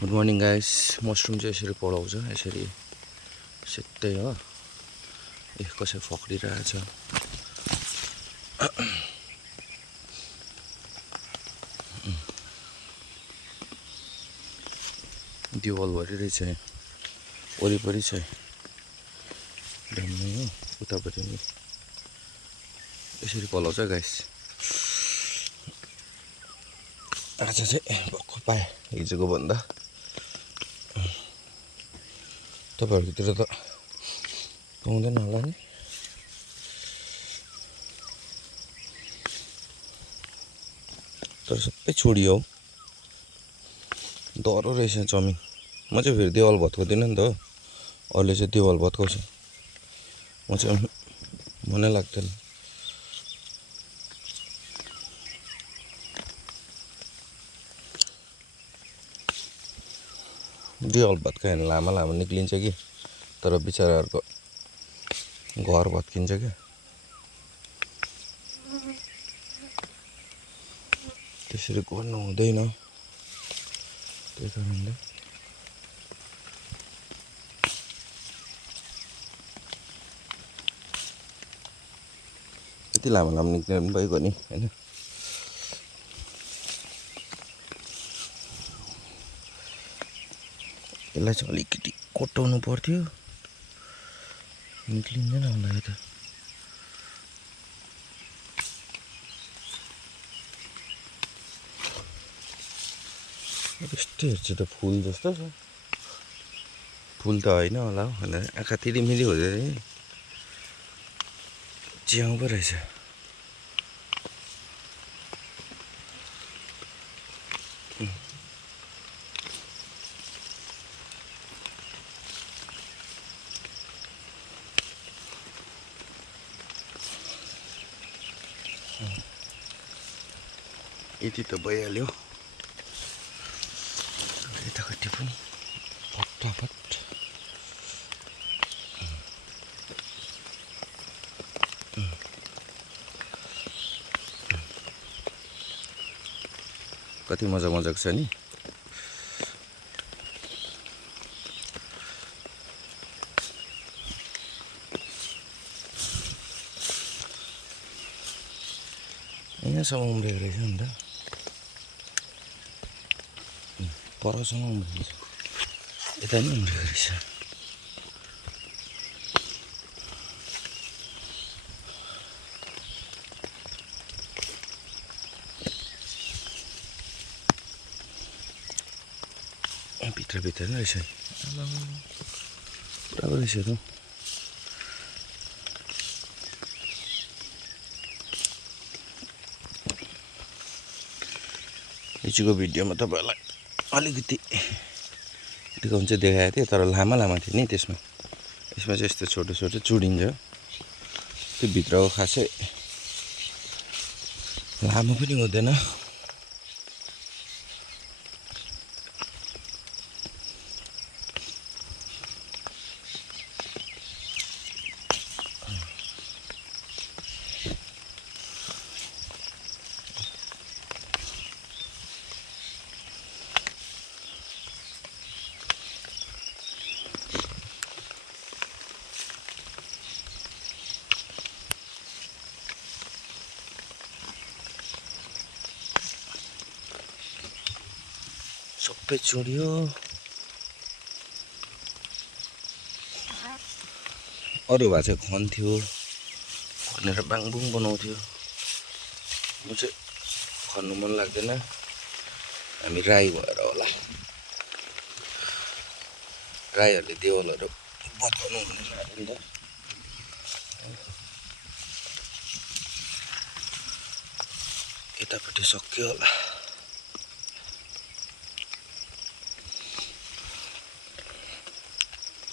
Good morning guys. Mushroom चाहिँ यसरी पढाउँछ, यसरी सिधै हो। कसै फक्रिरहेछ। दिवालभरि रहेछ, वरिपरि छ ढ्याम्मै हो। उतापट्टि नि यसरी पलाउँछ गाइस। आज चाहिँ भक्कु पाएँ हिजोको भन्दा। तपाईँहरूकोतिर त पाउँदैन होला नि। तर सबै छोडियो हौ, डह्रो रहेछ जमिन। म चाहिँ फेरि देवाल भत्काउँदिनँ नि त हो, अरूले चाहिँ देवाल भत्काउँछ, म चाहिँ मनै लाग्दैन। देवाल भत्कायो भने लामो लामो निक्लिन्छ कि, तर बिचराहरूको घर भत्किन्छ क्या। त्यसरी गर्नु हुँदैन, त्यही कारणले यति लामो लामो निक्लिनु पनि भइगयो नि होइन। यसलाई चाहिँ अलिकति कोट्याउनु पर्थ्यो, निक्लिँदैन होला यो त। यस्तो हेर्छ त फुल जस्तो छ, फुल त होइन होला हो भनेर आँखा तिरिमिरी हुँदैन, च्याउ पो रहेछ। यति त भइहाल्यो, यतापट्टि पनि फटाफट। कति मजाको छ नि। यहाँसम्म उम्रेको रहेछ नि त, परसम्म उम्रिन्छ, यता नि उम्रेको रहेछ। भित्र नै रहेछ, पुरा रहेछ त। हिजोको भिडियोमा तपाईँहरूलाई अलिकति देखाउनु चाहिँ देखाएको थिएँ, तर लामा लामा थियो नि त्यसमा। यसमा चाहिँ यस्तो छोटो छोटो चुडिन्छ, त्यो भित्रको खासै लामो पनि हुँदैन। सबै चुडियो। अरू भए चाहिँ खन्थ्यो, खनेर बाङबुङ बनाउँथ्यो। म चाहिँ खन्नु मन लाग्दैन, हामी राई भएर होला। राईहरूले देवलहरू भत्काउनु हुँदैन नि त। यतापट्टि सक्यो होला।